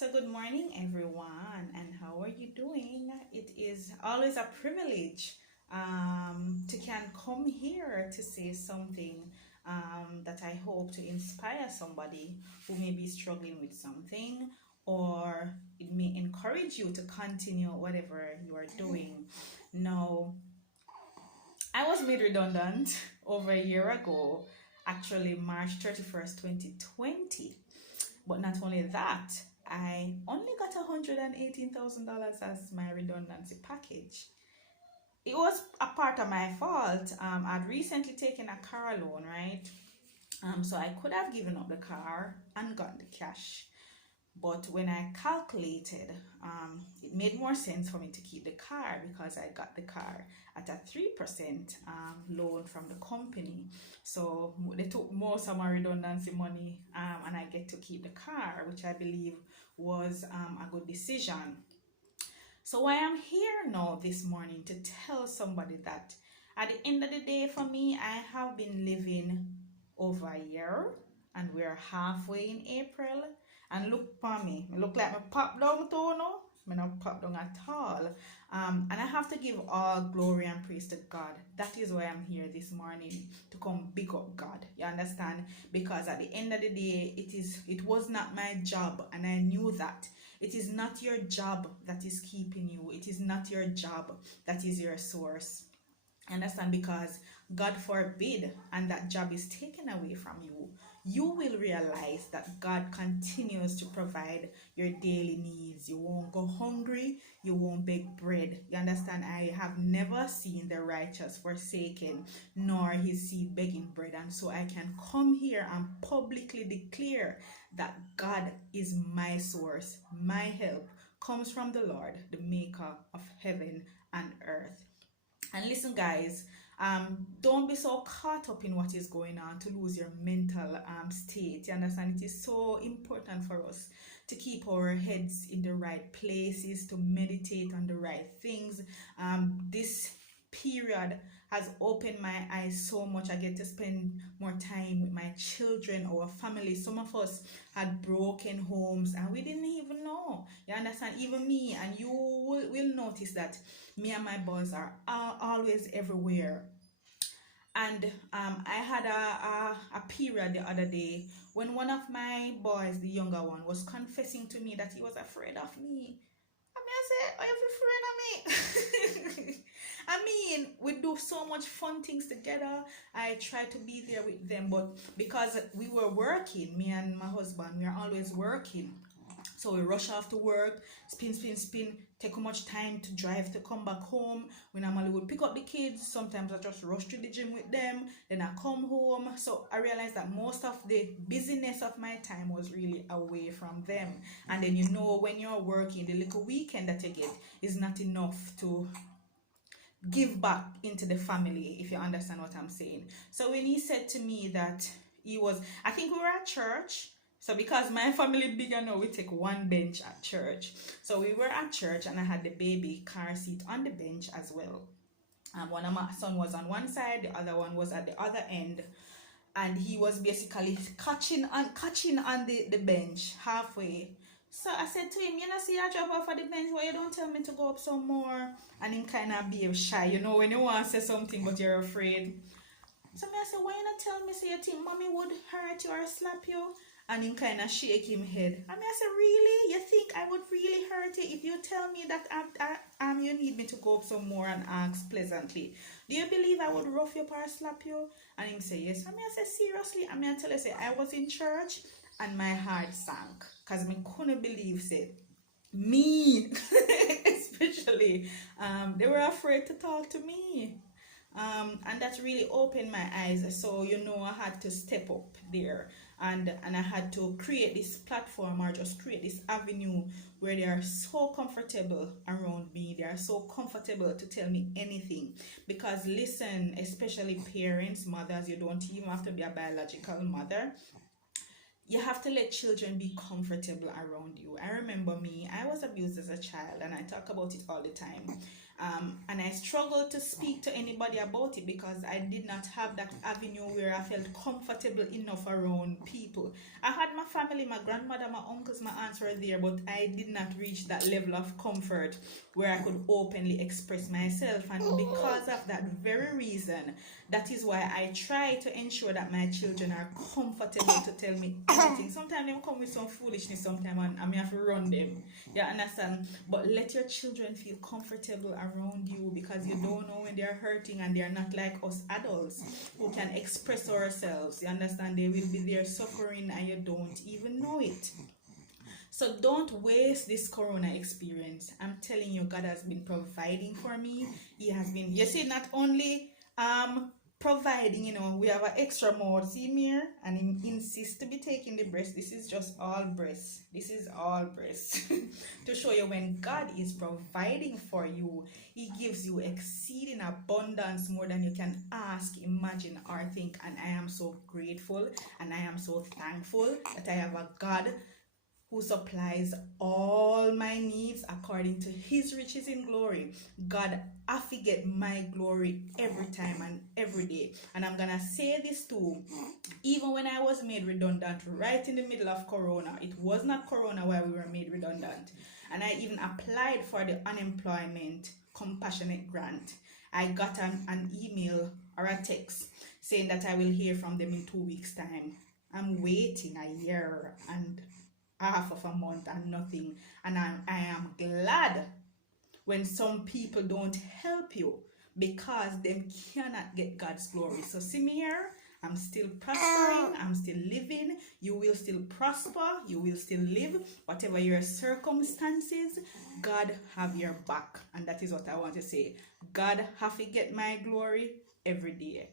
So, good morning, everyone, and how are you doing? It is always a privilege to can come here to say something that I hope to inspire somebody who may be struggling with something, or it may encourage you to continue whatever you are doing. Now, I was made redundant over a year ago, actually March 31st, 2020. But not only that, I only got $118,000 as my redundancy package. It was a part of my fault. I'd recently taken a car loan, right? So I could have given up the car and got the cash. But when I calculated, it made more sense for me to keep the car because I got the car at a 3% loan from the company. So they took most of my redundancy money, and I get to keep the car, which I believe was a good decision. So I am here now this morning to tell somebody that at the end of the day, for me, I have been living over a year, and we're halfway in April. And look for me, I look like I pop down too, no? I not pop down at all. And I have to give all glory and praise to God. That is why I'm here this morning, to come big up God. You understand? Because at the end of the day, it was not my job, and I knew that. It is not your job that is keeping you. It is not your job that is your source. Understand? Because God forbid, and that job is taken away from you, you will realize that God continues to provide your daily needs. You won't go hungry, you won't beg bread. You understand? I have never seen the righteous forsaken, nor his seed begging bread. And so I can come here and publicly declare that God is my source. My help comes from the Lord, the maker of heaven and earth. And listen, guys, don't be so caught up in what is going on to lose your mental state. You understand? It is so important for us to keep our heads in the right places, to meditate on the right things. This period has opened my eyes so much. I get to spend more time with my children, our family. Some of us had broken homes and we didn't even know. You understand? Even me, and you will notice that me and my boys are always everywhere. And I had a period the other day when one of my boys, the younger one, was confessing to me that he was afraid of me. I said, are you afraid of me? I mean, we do so much fun things together. I try to be there with them, but because we were working, me and my husband, we are always working. So we rush off to work, spin, take how much time to drive to come back home. We normally would pick up the kids. Sometimes I just rush to the gym with them. Then I come home. So I realized that most of the busyness of my time was really away from them. And then, when you're working, the little weekend that you get is not enough to give back into the family, if you understand what I'm saying. So when he said to me that I think we were at church. So because my family bigger now, we take one bench at church. So we were at church and I had the baby car seat on the bench as well. One of my son was on one side, the other one was at the other end. And he was basically catching on the bench halfway. So I said to him, see I drop off at the bench, why you don't tell me to go up some more? And him kind of be shy, when you want to say something but you're afraid. So I said, why you not tell me, you think mommy would hurt you or slap you? And him kind of shake him head. I said, really? You think I would really hurt you if you tell me that you need me to go up some more and ask pleasantly? Do you believe I would rough you up or slap you? And him say, yes. I said, seriously? I tell you, I was in church and my heart sank. Because I couldn't believe, me, especially, they were afraid to talk to me. And that really opened my eyes. So I had to step up there, and I had to create this platform, or just create this avenue where they are so comfortable around me. They are so comfortable to tell me anything. Because listen, especially parents, mothers, you don't even have to be a biological mother. you have to let children be comfortable around you. I remember me, I was abused as a child, and I talk about it all the time. And I struggled to speak to anybody about it because I did not have that avenue where I felt comfortable enough around people. I had my family, my grandmother, my uncles, my aunts were there, but I did not reach that level of comfort where I could openly express myself. And because of that very reason, that is why I try to ensure that my children are comfortable to tell me everything. Sometimes they come with some foolishness sometimes, and I may have to run them. You understand? But let your children feel comfortable around you, because you don't know when they're hurting, and they're not like us adults who can express ourselves. You understand? They will be there suffering and you don't even know it. So don't waste this corona experience. I'm telling you, God has been providing for me. He has been, you see, not only providing, we have an extra more. See me here, and he insists to be taking the breast. This is just all breast. This is all breast. To show you when God is providing for you, he gives you exceeding abundance, more than you can ask, imagine, or think. And I am so grateful, and I am so thankful that I have a God who supplies all my needs according to his riches in glory. God, I forget my glory every time and every day. And I'm gonna say this too. Even when I was made redundant right in the middle of corona, it was not corona why we were made redundant. And I even applied for the unemployment compassionate grant. I got an email or a text saying that I will hear from them in 2 weeks time. I'm waiting a year and half of a month and nothing. And I am glad when some people don't help you, because them cannot get God's glory. So see me here, I'm still prospering, I'm still living. You will still prosper, you will still live. Whatever your circumstances, God have your back. And that is what I want to say. God have to get my glory every day.